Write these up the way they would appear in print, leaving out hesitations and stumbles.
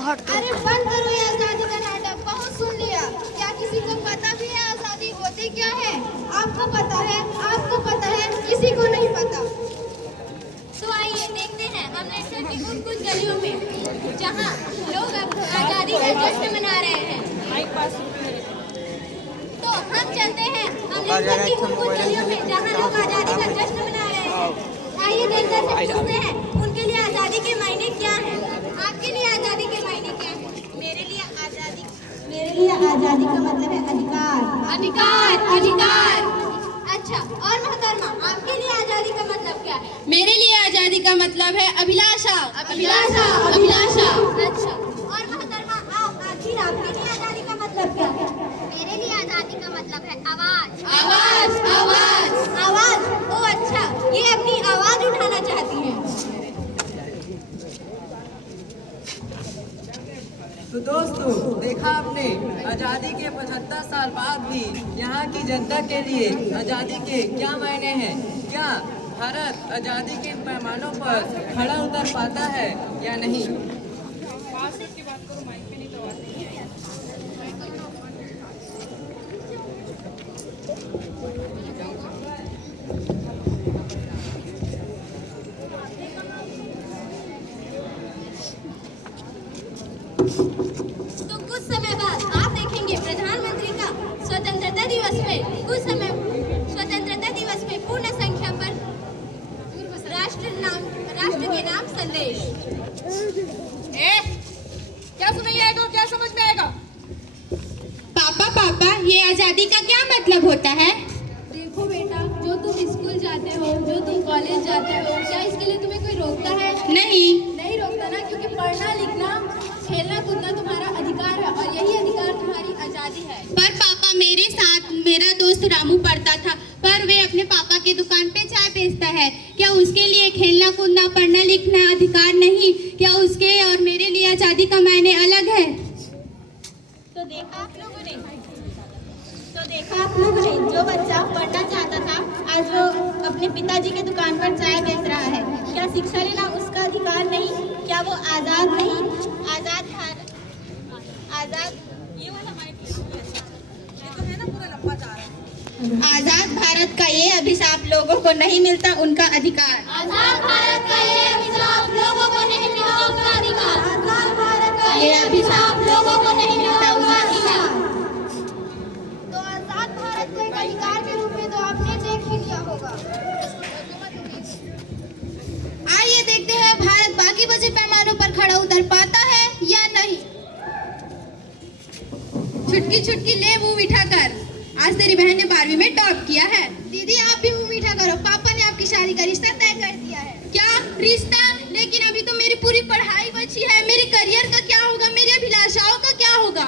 अरे बंद करो ये आजादी का नाटक, बहुत सुन लिया। क्या किसी को पता भी है आजादी होती क्या है? आपको पता है, आपको पता है, किसी को नहीं पता। तो आइए देखते हैं अमृतसर की उन कुछ गलियों में जहां लोग अब आजादी का जश्न मना रहे हैं। तो हम चलते हैं अमृतसर की उन कुछ गलियों में जहां लोग आजादी का जश्न मना रहे हैं। आइए देखते हैं, पूछते हैं उनके लिए आजादी के मायने क्या हैं। आपके लिए आजादी के मायने क्या हैं? मेरे लिए आजादी का मतलब है अधिकार। अधिकार, अधिकार। अच्छा, और मोहतरमा, आपके लिए आजादी का मतलब क्या है? मेरे लिए आजादी का मतलब है अभिलाषा। अभिलाषा, अभिलाषा। अच्छा, और मोहतरमा, आखिर आपके लिए आजादी का मतलब क्या है? मेरे लिए आजादी का मतलब है आवाज। आवाज, आवाज। आवाज। ओ अच्छा, ये अपनी आवाज उठाना चाहती हैं। तो दोस्तों, देखा आपने आज़ादी के 75 साल बाद भी यहाँ की जनता के लिए आज़ादी के क्या मायने हैं। क्या भारत आज़ादी के इन पैमानों पर खड़ा उतर पाता है या नहीं। तो कुछ समय बाद आप देखेंगे प्रधानमंत्री का स्वतंत्रता दिवस पे स्वतंत्रता दिवस पे पूर्ण संख्या पर राष्ट्र के नाम संदेश। क्या सुनाइएगा, क्या समझ में आएगा? पापा, ये आजादी का क्या मतलब होता है? देखो बेटा, जो तुम स्कूल जाते हो, जो तुम कॉलेज जाते हो, क्या इसके लिए तुम्हें कोई रोकता है? नहीं रोकता ना, क्योंकि पढ़ना लिखना खेलना कूदना तुम्हारा अधिकार है और यही अधिकार तुम्हारी आजादी है। पर पापा, मेरे साथ मेरा दोस्त रामू पढ़ता था, पर वे अपने पापा की दुकान पे चाय बेचता है। क्या उसके लिए खेलना कूदना पढ़ना लिखना अधिकार नहीं? क्या उसके और मेरे लिए आजादी का मायने अलग है? तो देखा आप लोगों ने, जो बच्चा पढ़ना चाहता था आज वो अपने पिताजी के दुकान पर चाय बेच रहा है। क्या शिक्षा लेना उसका अधिकार नहीं? क्या वो आजाद नहीं? आजाद ये वाला माइक ये तो है ना, पूरा लंबा जा रहा है। आजाद भारत का ये अभिशाप लोगों को नहीं मिलता उनका अधिकार। आजाद भारत का ये अभिशाप लोगों को नहीं मिलता उनका अधिकार। आजाद भारत का ये अभिशाप लोगों को नहीं मिलता उनका अधिकार। तो आजाद भारत को एक अधिकार के रूप में तो आपने देख ही लिया होगा। आइए देखते हैं भारत बाकी बचे पैमानों पर खड़ा उतर पाता है या नहीं। छुटकी ले मुंह मीठा कर, आज तेरी बहन ने 12वीं में टॉप किया है। दीदी आप भी मुंह मीठा करो, पापा ने आपकी शादी का रिश्ता तय कर दिया है। क्या रिश्ता? लेकिन अभी तो मेरी पूरी पढ़ाई बची है। मेरे करियर का क्या होगा? मेरी अभिलाषाओं का क्या होगा?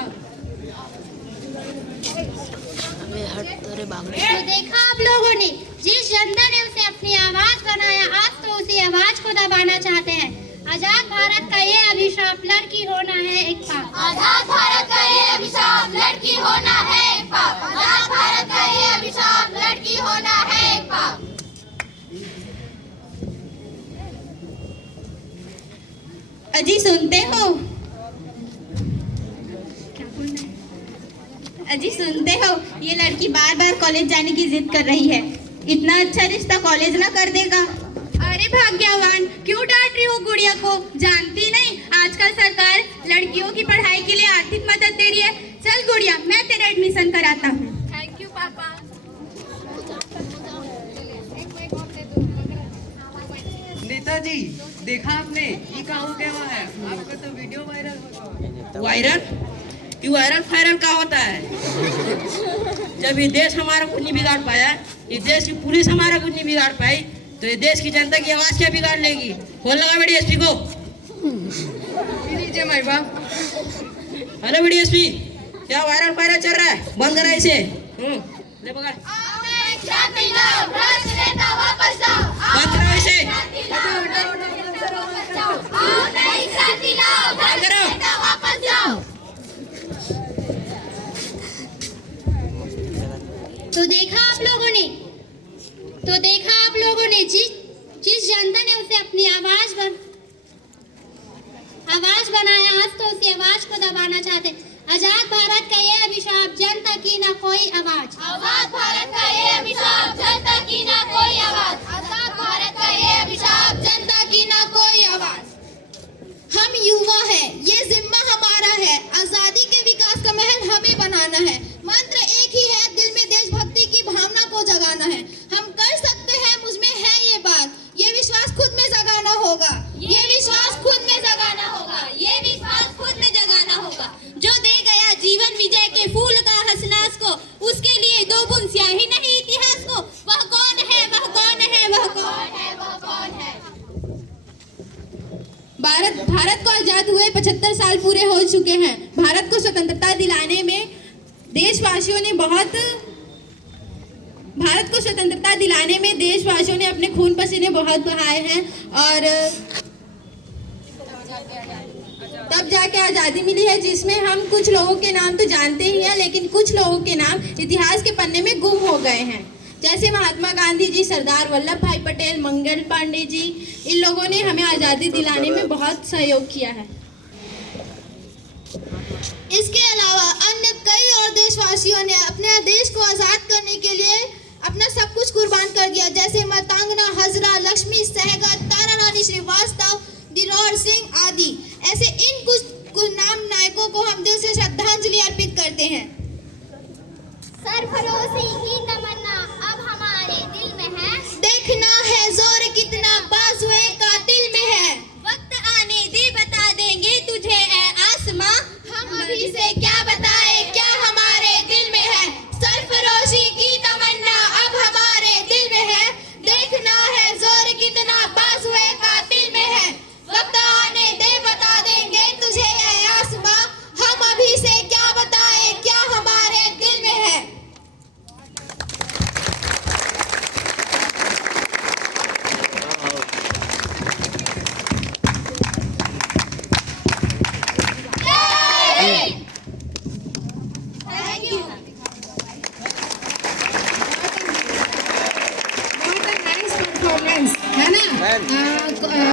तो देखा आप लोगों ने, जिस जनता ने उसे अपनी आवाज बनाया, आज तो उसी आवाज को दबाना चाहते हैं। आजाद भारत का ये अभिशाप लड़की होना है एक पाप। आजाद भारत का ये अभिशाप लड़की होना है एक पाप। आजाद भारत का ये अभिशाप लड़की होना है एक पाप। अजी सुनते हो? अजी सुनते हो? ये लड़की बार बार कॉलेज जाने की जिद कर रही है। इतना अच्छा रिश्ता कॉलेज ना कर देगा? अरे भाग्यवान, क्यों डांट रही हो गुड़िया को? जानती नहीं आजकल सरकार लड़कियों की पढ़ाई के लिए आर्थिक मदद दे रही है। चल गुड़िया, मैं तेरा एडमिशन कराता हूँ। थैंक यू पापा। नेताजी, देखा आपने ये कहूँ कहवा है, आपका तो वीडियो वायरल होगा। वायरल फायरल का होता है? जब ये देश हमारा कुछ नहीं बिगाड़ पाया, ये देश की पुलिस हमारा कुछ नहीं बिगाड़ पाई, तो ये देश की जनता की आवाज क्या बिगाड़ लेगी? फोन लगा बड़ी एसपी को। लीजिए माई बाप। हेलो बड़ी एसपी, क्या वायरल फायरल चल रहा है? बंद करा इसे। ले पकड़, बंद करो इसे, बंद करो। तो देखा आप लोगों ने, जिस जनता ने उसे अपनी आवाज बनाया, आज तो उसी उसी आवाज को दबाना चाहते हैं। आजाद भारत का ये अभिशाप, जनता की ना कोई आवाज। आजाद भारत का ये अभिशाप, जनता की ना कोई आवाज। आजाद भारत का ये अभिशाप, जनता की ना कोई आवाज। हम युवा हैं, ये जिम्मा हमारा है, आजादी के विकास का महल हमें बनाना है। मंत्र एक ही है, दिल में देशभक्ति की भावना को जगाना है। हम कर सकते हैं, मुझमें है ये बात, ये विश्वास खुद में जगाना होगा। ये विश्वास खुद में जगाना होगा। ये विश्वास खुद में जगाना होगा। जो दे गया जीवन विजय के फूल का हसनास को, उसके लिए दो बूंद स्याही नहीं इतिहास को। वह कौन है, वह कौन है, वह कौन है, वह कौन है? भारत को आजाद हुए 75 साल पूरे हो चुके हैं। भारत को स्वतंत्रता दिलाने में देशवासियों ने अपने खून पसीने बहुत बहाए हैं और तब जाके आज़ादी मिली है, जिसमें हम कुछ लोगों के नाम तो जानते ही हैं, लेकिन कुछ लोगों के नाम इतिहास के पन्ने में गुम हो गए हैं। जैसे महात्मा गांधी जी, सरदार वल्लभ भाई पटेल, मंगल पांडे जी, इन लोगों ने हमें आज़ादी दिलाने में बहुत सहयोग किया है। इसके अलावा अन्य कई और देशवासियों ने अपने देश को आज़ाद करने के लिए अपना सब कुछ कुर्बान कर दिया, जैसे मातंगना हजरा, लक्ष्मी सहगत, तारा रानी श्रीवास्तव, दिरोर सिंह आदि। ऐसे इन